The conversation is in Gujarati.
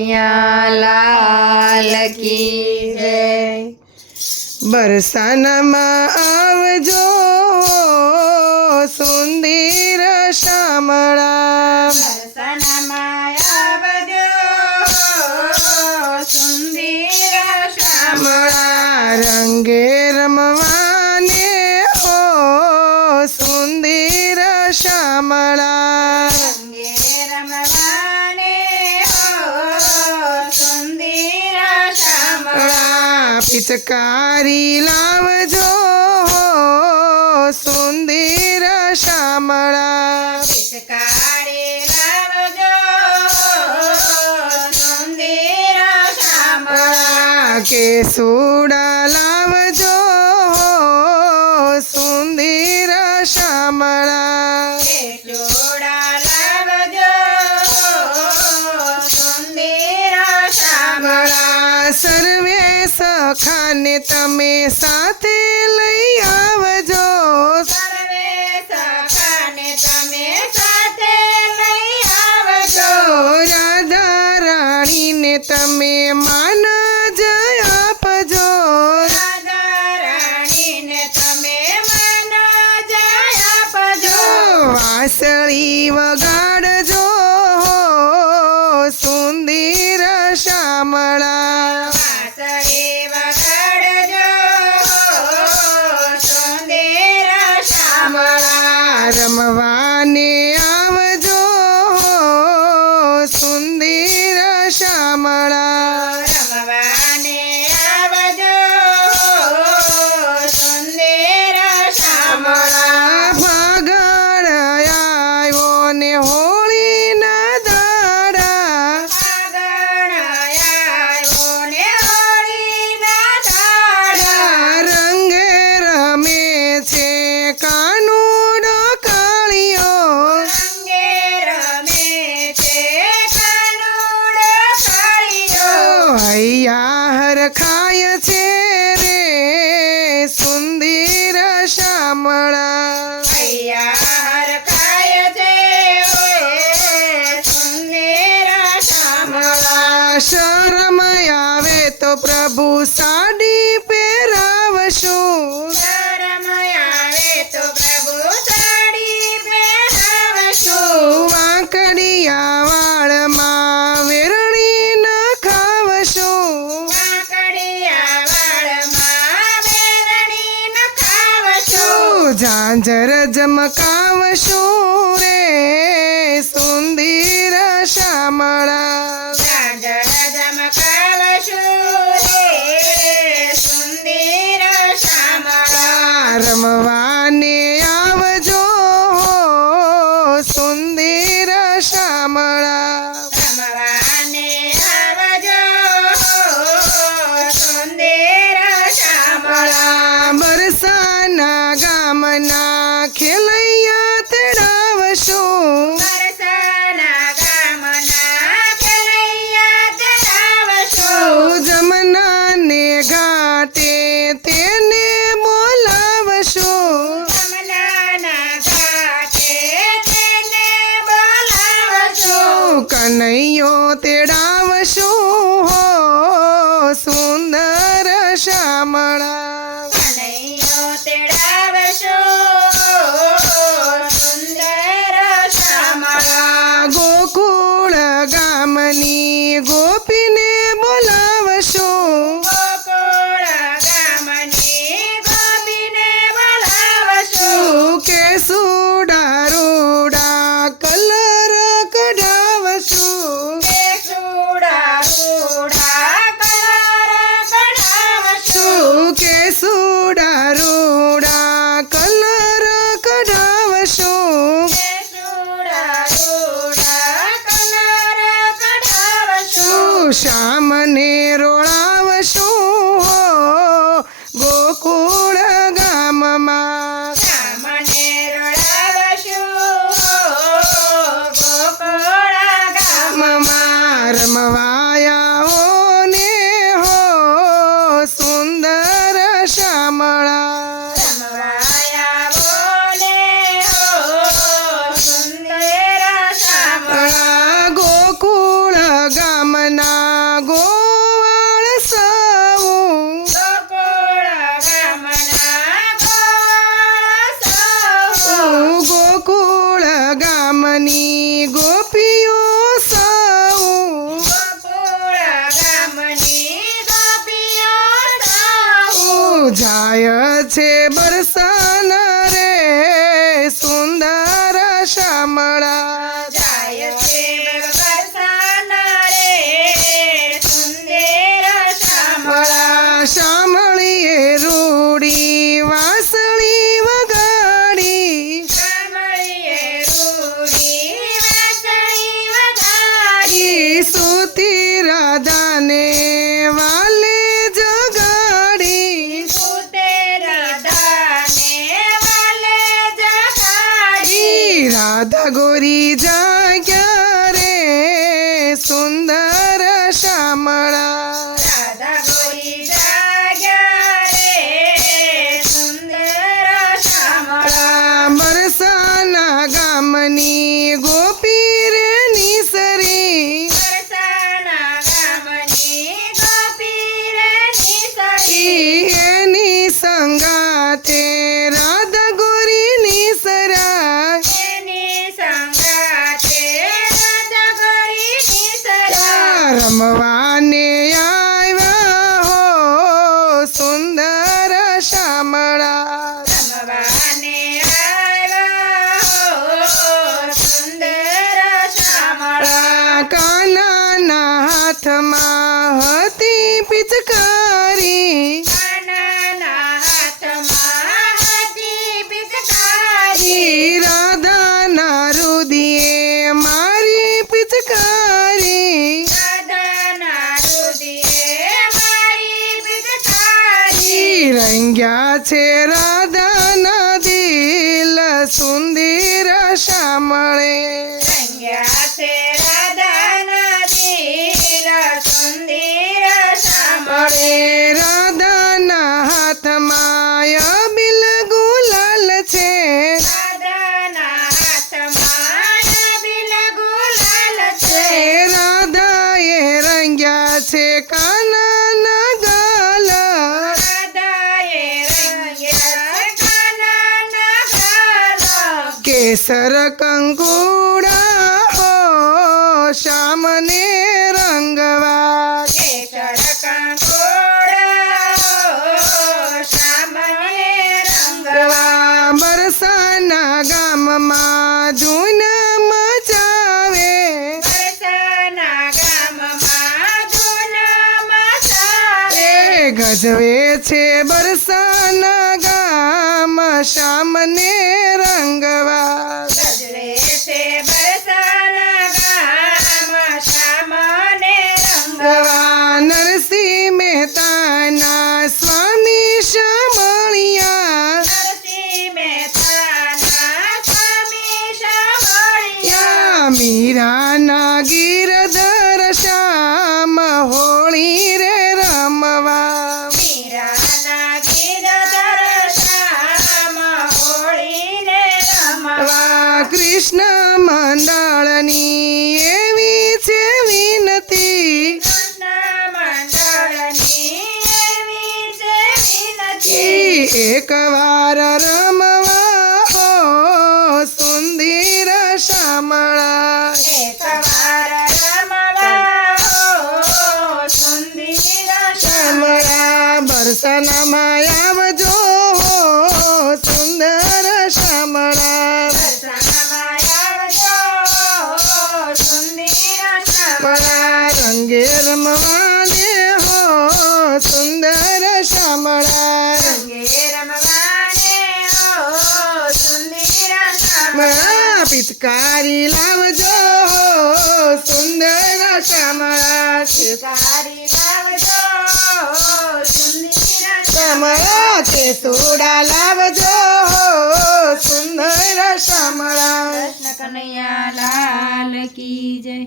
કનૈયા લાલ કી જય. બરસાનામાં આવજો સુંદર શામળા. દર્શનમાં આવજો સુંદર શામળા. રંગે આ પિચકારી લાવજો સુંદર શામળા પિચકારી લાવજો સુંદર શ્યામ આ સખાને તમે સાથે લઈ આવજો. સર્વે સખાને તમે સાથે લઈ આવજો. રાધા રાણીને તમે માન જય આપજો. રાધા રાણીને તમે મન જય આપજો. વાસળી વગાડજો સુંદર શામળા. હૈયા હરખાય છે સુંદર શરમ આવે તો પ્રભુ સાડી ઝાંઝર જમકાવશું રે સુંદર શામળા. કઢાવશું કે સુડા રૂડા કલર કઢાવશું. કે સુડા રૂડા કલર કઢાવશું. ગામની ગોપીઓ સૌ જાય છે બરસાના રે સુંદર શામળા. સુતી રાધાને সাথে બિદકારી રંગ્યા છે રાધાના દિલ સુંદર શામળે. રંગ્યા છે રાધાના દિલ સુંદર શામળે કેસર કંગુણા હો શામને રંગવા. કેસર મરસાના ગામમાં જૂન મચાવે. મરસાના ગજવે છે બરસાના ગામ શામને એક વાર રમવા પિચકારી લાવજો સુંદર શામળા પિચકારી લાવજો સુંદર શામળા તે સોડા લાવજો સુંદર શામળા કૃષ્ણ કનૈયા લાલ કી જય.